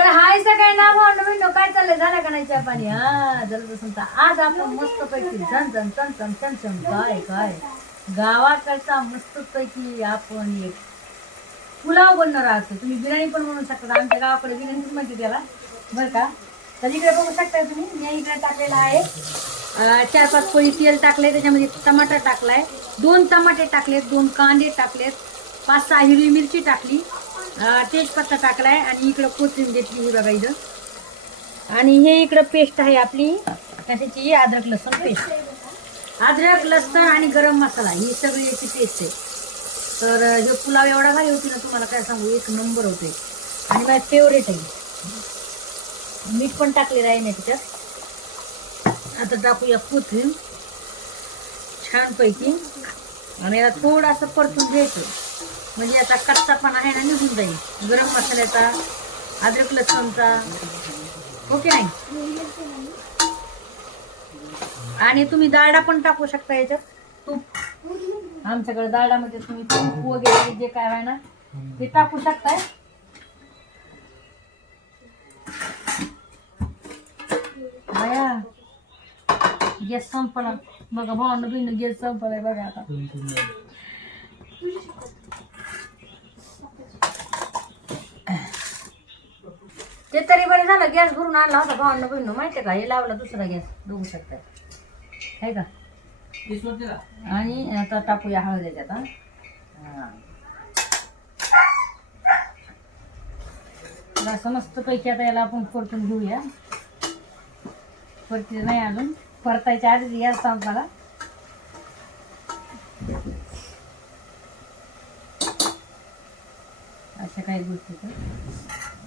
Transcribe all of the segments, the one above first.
तर हाय सगळ्यांना भावंड बहिण काय चाललंय? झालं का नाही चहा पाणी? हा जर आज आपण मस्त पैकी झन झन चन चन चन चन काय काय? गावाकडचा मस्त पैकी आपण एक पुलाव बनणार असतो तुम्ही बिर्याणी पण म्हणू शकता. आमच्या गावाकडे बिर्याणी माहिती त्याला. बरं का? तर इकडे बघू शकता तुम्ही. या इकडे टाकलेला आहे. चार पाच पोळी तेल टाकले त्याच्यामध्ये टमाटर टाकलाय. दोन टमाटे टाकलेत दोन कांदे टाकलेत. पाच सहा हिरवी मिरची टाकली. तेजपत्ता टाकलाय आणि इकडं कोथिंबीर घेतली ही बघा इथं. आणि हे इकडं पेस्ट आहे आपली कशाची अद्रक लसूण पेस्ट. अद्रक लसूण आणि गरम मसाला ही सगळी याची पेस्ट आहे. तर हे पुलाव एवढा भारी होती ना तुम्हाला काय सांगू एक नंबर होते. आणि माझ्या फेवरेट आहे. मीठ पण टाकलेलं आहे ना त्याच्यात. आता टाकूया कोथिंब छानपैकी. आणि याला थोडासा परतून घ्यायचं. म्हणजे आता कच्चा पण आहे ना निघून जाईल. गरम मसाल्याचा अद्रक लसूणचा. ओके नाही आणि तुम्ही डाळडा पण टाकू शकता याच्यात. तूप. आमच्याकडे डाळडामध्ये तुम्ही तूप वगैरे जे काय आहे ना ते टाकू शकताय. बाया गॅस संपला. बघा भावानं बिन गॅस संपलाय बघा आता. ते तरी बरं झालं गॅस भरून आणला होता भावानं बहिण माहितीये का? हे लावला दुसरा गॅस बघू शकता. आहे का? आणि आता टाकूया हळद याच्यात हा. हा. तर असं मस्त पैकी आता याला आपण परतून घेऊया. परतीचं नाही अजून. परतायच्या आधीच या संपाला अशा काही गोष्टी तर.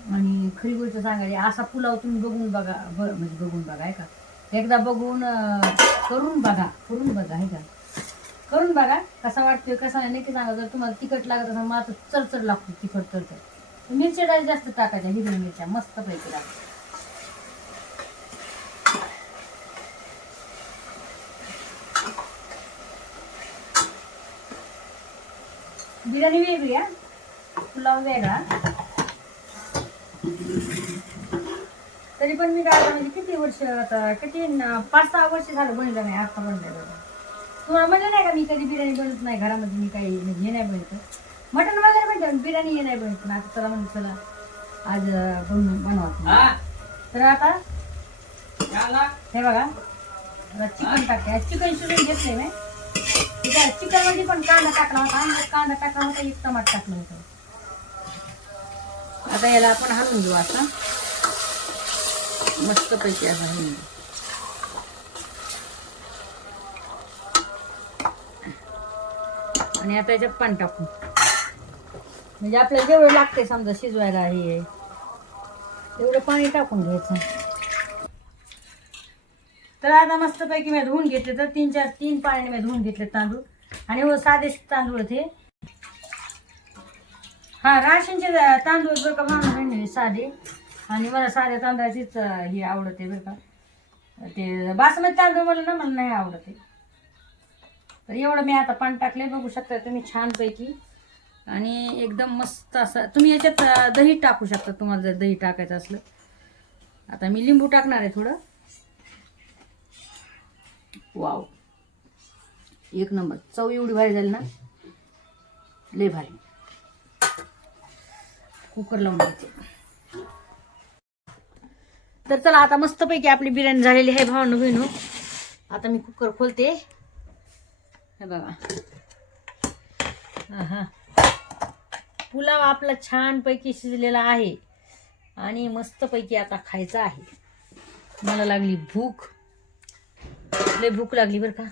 आणि खरी गोष्ट सांगायची असा पुलाव तुम्ही बघून बघा ब- म्हणजे बघून बघा आहे का एकदा बघून करून बघा करून बघा आहे का करून बघा कसा वाटतोय कसा नाही नक्की सांगा. जर तुम्हाला तिखट लागत असेल मला तर चरचर लागतो तिखट चरचर. मिरच्या डाळी जास्त टाकायच्या हिरव्या मिरच्या मस्त पैकी लागतात बिर्याणी वेगळी आहे पुलाव वेगळा. तरी पण मी काय म्हणजे किती वर्ष आता किती न- पाच सहा वर्ष झालं बनलं नाही आता बनलेलं तुम्हाला म्हणलं नाही का मी कधी बिर्याणी बनत नाही घरामध्ये मी काही म्हणजे हे नाही बनत मटण वगैरे बनतं पण बिर्याणी हे नाही बनत पण आता चला म्हणजे चला आज अं, बनवून बनवा तर आता हे बघा आता चिकन टाकते. चिकन शिजून घेतले नाही चिकनमध्ये पण कांदा टाकला होता आणि कांदा टाकला होता एक टमाट टाकलं होतं. आता याला आपण हलवून घेऊ असं मस्त पैकी असं हलवून घेऊ. आणि आता याच्यात पाणी टाकू. म्हणजे आपल्याला जेवढं लागते समजा शिजवायला हे तेवढं पाणी टाकून घ्यायचं. तर आता मस्तपैकी मी धुवून घेतले तर तीन चार तीन पाण्याने मी धुवून घेतले तांदूळ. आणि हो साधे तांदूळ ते हा राशनचे तांदूळ बरं का म्हणून म्हणले साधे आणि मला साध्या तांदळाचीच हे आवडते बरं का. ते बासमती तांदूळ मला ना मला नाही आवडते तर एवढं मी आता पाणी टाकले बघू शकता तुम्ही छानपैकी. आणि एकदम मस्त असं तुम्ही याच्यात दही टाकू शकता तुम्हाला जर दही टाकायचं असलं. आता मी लिंबू टाकणार आहे थोडं. वाव. एक नंबर. चव एवढी भारी झाली ना? लय भारी. कुकर लावून घ्यायचे. तर चला आता मस्तपैकी आपली बिर्याणी झालेली आहे भावानं बहिणू आता मी कुकर खोलते. हे बघा. हां पुलाव आपला छानपैकी शिजलेला आहे आणि मस्तपैकी आता खायचा आहे. मला लागली भूक. लय भूक लागली बरं का.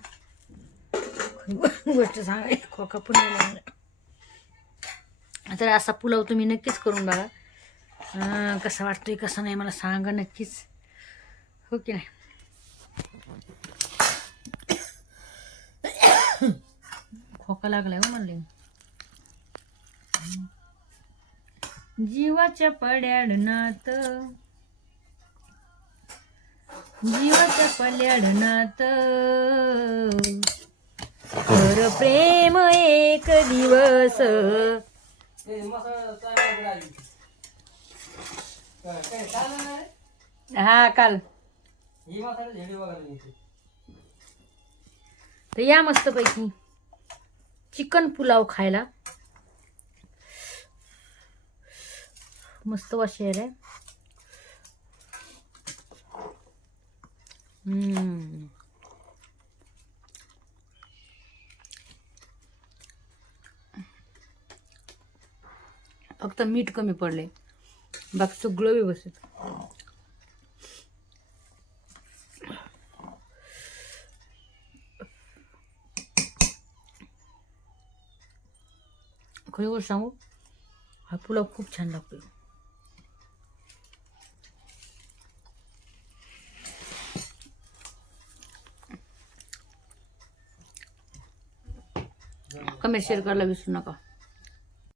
गोष्ट सांगाय खोका पुन्हा तर असा पुलाव तुम्ही नक्कीच करून बघा. कसा वाटतोय कसा नाही मला सांगा नक्कीच. हो की नाही? खोका लागलाय हो म्हणले जीवाच्या पड्याडनात. जीवाच्या पल्याडनात खर प्रेम एक दिवस. हा काल. ही तर या मस्तपैकी चिकन पुलाव खायला. मस्त वाशेर आहे हम्म. फक्त मीठ कमी पडले बाकी सगळं व्यवस्थित. खरी गोष्ट सांगू? हा पुलाव खूप छान लागतो कमेंट शेअर करायला विसरू नका.